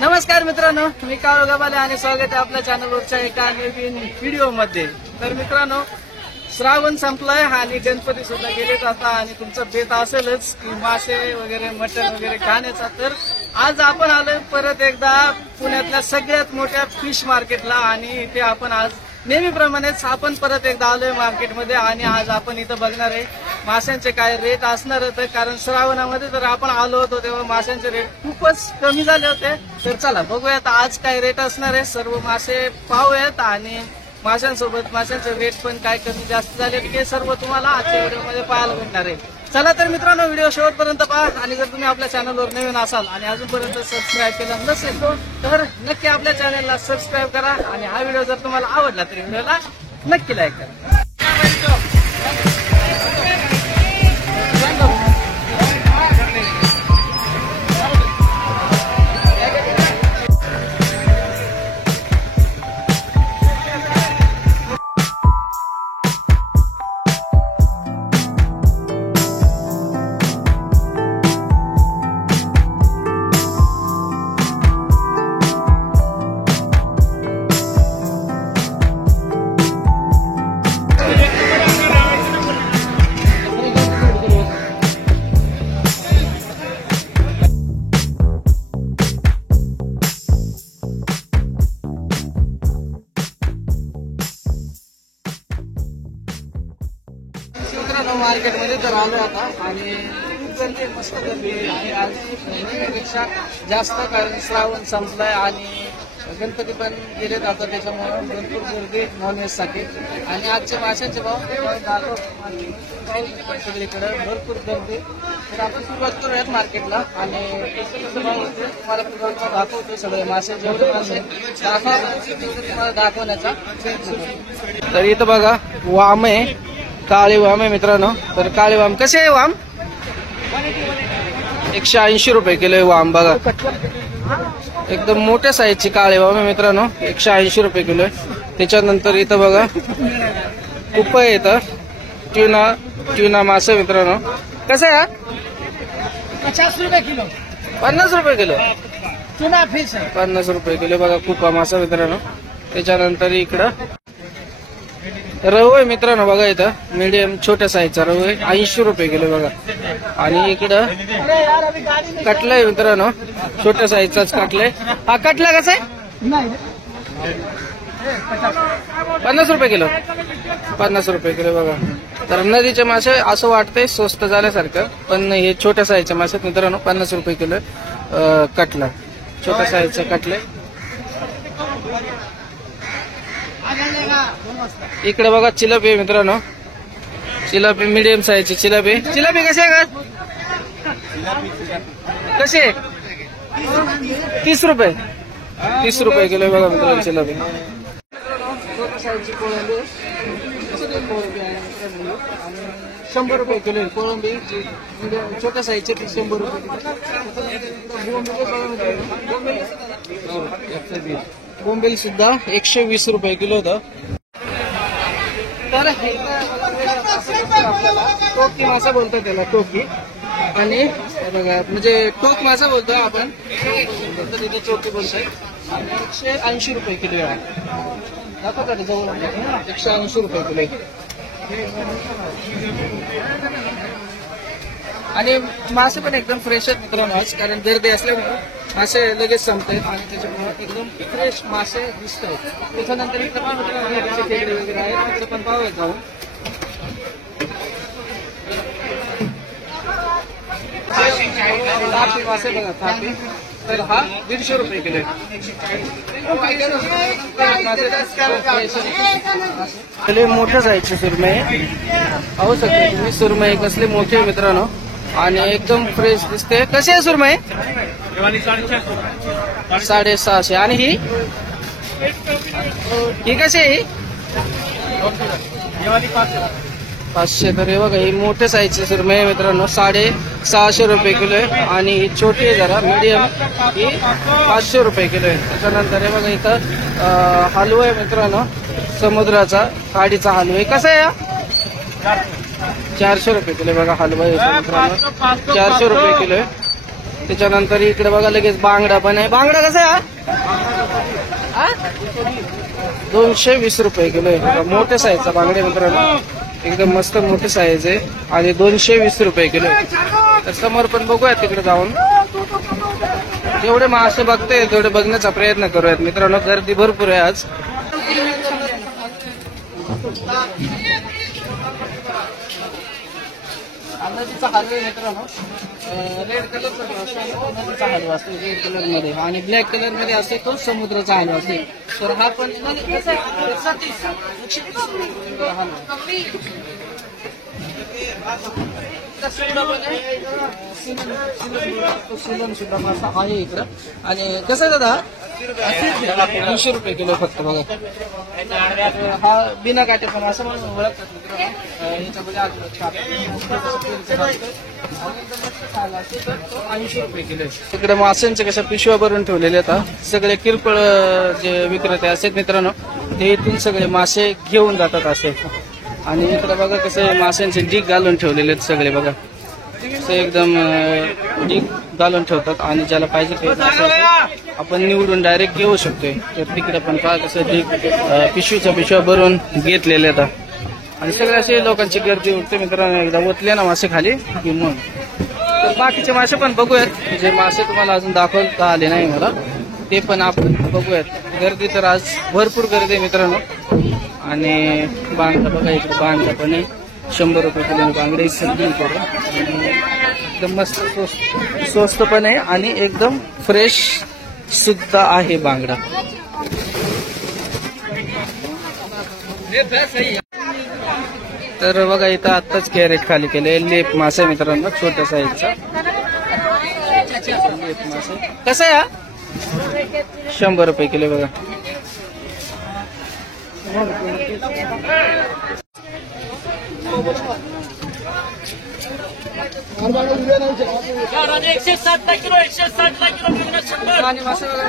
नमस्कार मित्रांनो, मी काळू गबाले आणि स्वागत आहे आपल्या चॅनलवरच्या एका नवीन व्हिडिओ मध्ये। तर मित्रांनो, श्रावण संपलाय आणि गणपती सुद्धा गेलेच आता आणि तुमचं बेत असेलच की मासे वगैरे मटण वगैरे खाण्याचा। तर आज आपण आलोय परत एकदा पुण्यातल्या सगळ्यात मोठ्या फिश मार्केटला आणि इथे आपण आज नेहमीप्रमाणेच आपण परत एकदा आलोय मार्केटमध्ये आणि आज आपण इथं बघणार आहे माशांचे काय रेट असणार होते। कारण श्रावणामध्ये जर आपण आलो होतो तेव्हा माशांचे रेट खूपच कमी झाले होते। तर चला बघूयात आज काय रेट असणार आहे, सर्व मासे पाहूयात आणि माशांसोबत माशांचे रेट पण काय कमी जास्त झाले ते सर्व तुम्हाला आजच्या व्हिडिओमध्ये पाहायला भेटणार आहे। चला तर मित्रांनो, व्हिडिओ शेवटपर्यंत पहा आणि जर तुम्ही आपल्या चॅनलवर नवीन असाल आणि अजूनपर्यंत सबस्क्राईब केलं नसेल तर नक्की आपल्या चॅनलला सबस्क्राईब करा आणि हा व्हिडिओ जर तुम्हाला आवडला तर व्हिडिओला नक्की लाईक करा। मार्केटमध्ये तर आलो आता आणि खूप गर्दी मस्त गर्दी आणि आज नेहमीपेक्षा जास्त कारण श्रावण संपलाय आणि गणपती पण गेलेत आता, त्याच्यामुळे भरपूर गर्दी नॉनव्हेज साठी आणि आजचे माशांचे भाव सगळीकडे भरपूर गर्दी। तर आपण सुरुवात करूयात मार्केटला आणि कसं भाव होते तुम्हाला पूर्ण दाखवतो, सगळे मासे जेवढे मासे तुम्हाला दाखवण्याचा प्रयत्न करतो। तर इथं बघा वाम आहे, काळे वाम आहे मित्रांनो। तर काळे वाम कसे आहे? वाम 180 रुपये किलो आहे वाम बघा, एकदम मोठ्या साईजची काळे वाम आहे मित्रांनो, 180 रुपये किलो आहे। त्याच्यानंतर इथं बघा कुप्पा आहे, इथं ट्युना मासे मित्रांनो, कसं आहे? 50 रुपये किलो, 50 रुपये किलो ट्युना फिश आहे, 50 रुपये किलो बघा कुप्पा मासा मित्रांनो। त्याच्यानंतर इकडं रव आहे मित्रांनो बघा, इथं मीडियम छोट्या साईजचा रव आहे 80 रुपये किलो बघा। आणि इकडं कटला आहे मित्रांनो, छोट्या साईजचाच कटला आहे। हा कटला कसा आहे? 50 रुपये किलो, 50 रुपये किलो बघा। तर नदीचे मासे असं वाटतंय स्वस्त झाल्यासारखं, पण हे छोट्या साईजच्या मासे मित्रांनो 50 रुपये किलो कटला, छोट्या साईजचा कटला। इकडे बघा चिलापी मित्रांनो, चिलापी मीडियम साईजची चिलापी कशी आहे का? कशी आहे? 30 रुपये, 30 रुपये किलो बघा मित्रांनो चिलापी। छोट्या साईजची कोळंबी 100 रुपये किलो आहे कोळंबी, छोट्या साईजची 100 रुपये। बोंबील सुद्धा 120 रुपये किलो होतं। तर टोकी मासा बोलतो त्याला, टोकी आणि बघा म्हणजे टोक मासा बोलतो आपण, तिथे चोकी बोलतोय। 180 रुपये किलो आहे, दाखवता जवळ 180 रुपये किलो। आणि मासे पण एकदम फ्रेश आहेत मित्रांनो आज, कारण गर्दी असल्यामुळे मासे लगेच संपतात आणि त्याच्यामुळे एकदम फ्रेश मासे दिसत आहेत। त्याच्यानंतर इथं पण खेकडे वगैरे आहेत, तिकडे पण पाहूया जाऊन। थापी मासे बघा, थापी तर हा 150 रुपये किलो आहे। मोठं जायचं सुरमई पाहू शकता तुम्ही, सुरमई कसले मोठे मित्रांनो आणि एकदम फ्रेश दिसते। कशी आहे सुरमई? 650। आणि ही कशी आहे? 500। तर हे बघा ही मोठ्या साईजची सुरमई आहे मित्रांनो, 650 रुपये किलो आहे आणि ही छोटी आहे जरा मीडियम, ही 500 रुपये किलो आहे। त्याच्यानंतर हे बघा इथं हलवा आहे मित्रांनो, समुद्राचा खाडीचा हलवा आहे, कसा आहे? 400 रुपये किलो बघा हलवा आहे मित्रांनो, 400 रुपये किलो आहे। त्याच्यानंतर इकडे बघा लगेच बांगडा पण आहे. बांगडा कसा आहे हा? 220 रुपये किलो आहे. मोठ्या साईजचा बांगडा मित्रांनो, एकदम मस्त मोठी साईज आहे आणि 220 रुपये किलो आहे. तर समोर पण बघूया तिकडे जाऊन. जेवढे मासे बघते तेवढे बघण्याचा प्रयत्न करूयात मित्रांनो. गर्दी भरपूर आहे आज. नदीचा हलवा आहे मित्रांनो. रेड कलरचा नदीचा हलवा असतो रेड कलर मध्ये आणि ब्लॅक कलर मध्ये असते तो समुद्राचा हलवा असते. तर हा पण सिलन सुद्धा मासा आहे इकडं. आणि कसं आहे दादा 200 रुपये किलो फक्त बघा. हा बिना काटे पण असं म्हणून ओळखतात मित्रांनो. ह्याच्यामध्ये 80 रुपये किलो. तिकडे माशांच्या कशा पिशव्या भरून ठेवलेल्या आहेत. सगळे किरकोळ जे विक्रेते असतात मित्रांनो, ते इथून सगळे मासे घेऊन जातात असे. आणि इकडे बघा कसं माशांचे डीग घालून ठेवलेले आहेत सगळे बघा. ते एकदम डीग घालून ठेवतात आणि ज्याला पाहिजे ते आपण निवडून डायरेक्ट घेऊ शकतोय. तर तिकडे पण काय कसं डीग पिशव्या भरून घेतलेले आहेत. आणि सगळ्या असे लोकांची गर्दी उठते मित्रांनो. एकदा ओतले ना मासे खाली की मग. तर बाकीचे मासे पण बघूयात. जे मासे तुम्हाला अजून दाखवता आले नाही मला ते पण आपण बघूयात. गर्दी तर आज भरपूर गर्दी आहे मित्रांनो. आणि बांगडा बघा इकडे बांगडा पण आहे 100 रुपये किलो बांगडे सगळी एकदम मस्त स्वस्त पण आहे आणि एकदम फ्रेश सुद्धा आहे बांगडा. तर बघा इथं आत्ताच कॅरेट खाली केले लेप मासा मित्रांनो, छोट्या साईजचा लेप मासा. कसा आहे हा? 100 रुपये किलो बघा. आणि मासा बघा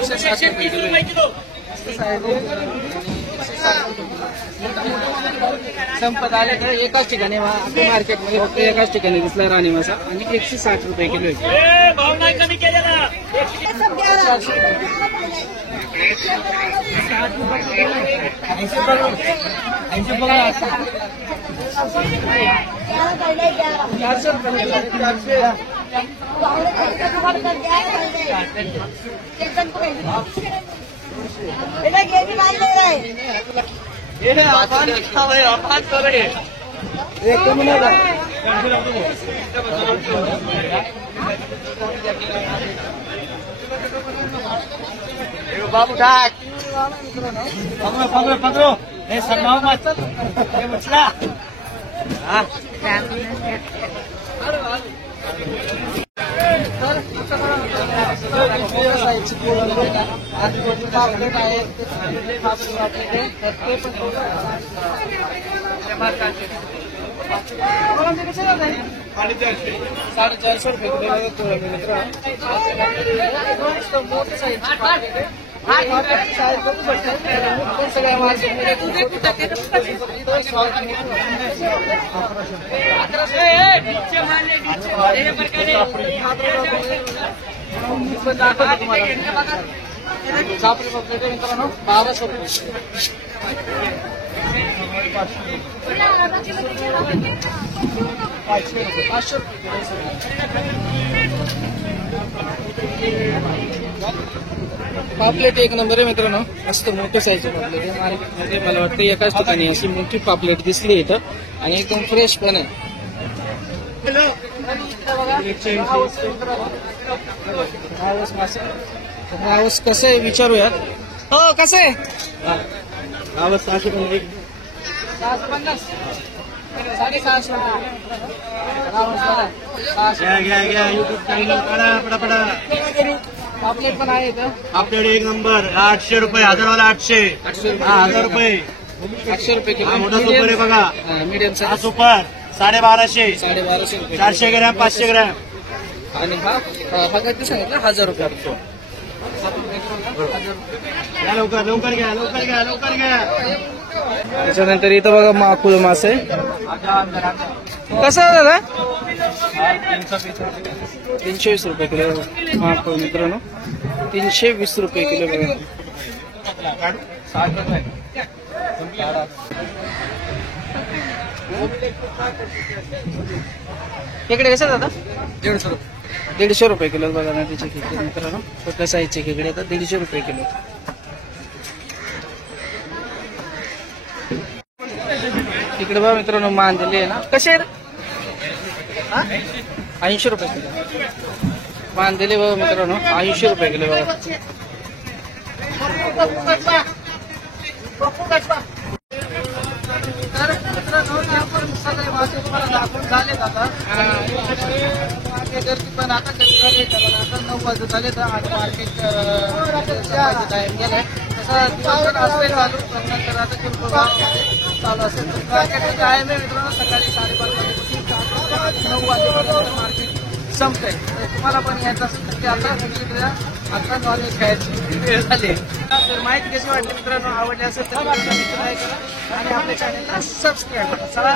160 रुपये किलो. संपत आले तर एकाच ठिकाणी मार्केटमध्ये फक्त एकाच ठिकाणी दिसला राणी मासा आणि 160 रुपये किलो आहे. बाबू टाक 15 हे सरनाव मास्तर हे म्हटला हा. ₹450 रुपये मोठे साईज सगळ्या मार्केटमध्ये चापरी पॉपलेट मित्रांनो 1200 रुपये. पापलेट एक नंबर आहे मित्रांनो. मस्त मोठे साईजचे पापलेट आहे. मार्केटमध्ये मला वाटतं एकाच ठिकाणी अशी मोठी पापलेट दिसली इथं आणि एकदम फ्रेश पण आहे. रावस कसं आहे विचारूयात. हो कसं आहे रावस? 650 650 पापलेट पण आहे का? पापलेट एक नंबर 800 रुपये. 1000वाला 800. 1000 रुपये. 800 रुपये किलो. मोठा सुपर आहे बघा. मीडियम हा साईज सुपर 1250. 1250 रुपये. 400 ग्रॅम 500 ग्रॅम. आणि हा किती सांगितलं? 1000 रुपये. लवकर लवकर घ्या लवकर घ्या लवकर घ्या. त्याच्यानंतर इथं बघा माकुळ मासे कसं आहे दादा 320 रुपये किलो महापौर मित्रांनो 320 रुपये किलो बघा खेकडे कसं दादा 150 रुपये किलो बघा नदीचे खेकडे मित्रांनो छोट्या साईजचे खेकडे आता 150 रुपये किलो इकडे बघा मित्रांनो मांजली आहे ना कसे 80 रुपये किलो मांजली बघा मित्रांनो 80 रुपये किलो बघा तर मित्रांनो यावर सगळे मासे तुम्हाला दाखवून झाले जातात गर्दी पण आता कधी झाली आता 9 वाजत झाले तर आता मार्केट टाइम गेलाय तसा दिवसभर असेल चालू पण नंतर आता किरकोळ चालू असेल तर मार्केटमध्ये आहे मी मित्रांनो सकाळी 5:30 वाजल्यापासून 9 वाजेपर्यंत मार्केट संपतंय तर तुम्हाला पण यायचं असेल तर ते आता आता नॉलेज खायची वेळ झाली तर माहिती कशी वाटली मित्रांनो आवडली असेल तर लाईक करा आणि आपल्या चॅनलला सबस्क्राईब करा चला